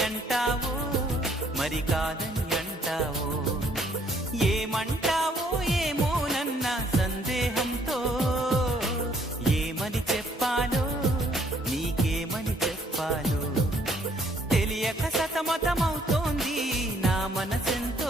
అంటావో మరి కాదని అంటావో, ఏమంటావో ఏమోనన్న సందేహంతో ఏమని చెప్పాలో నీకేమని చెప్పాలో తెలియక సతమతమవుతోంది నా మనసెంత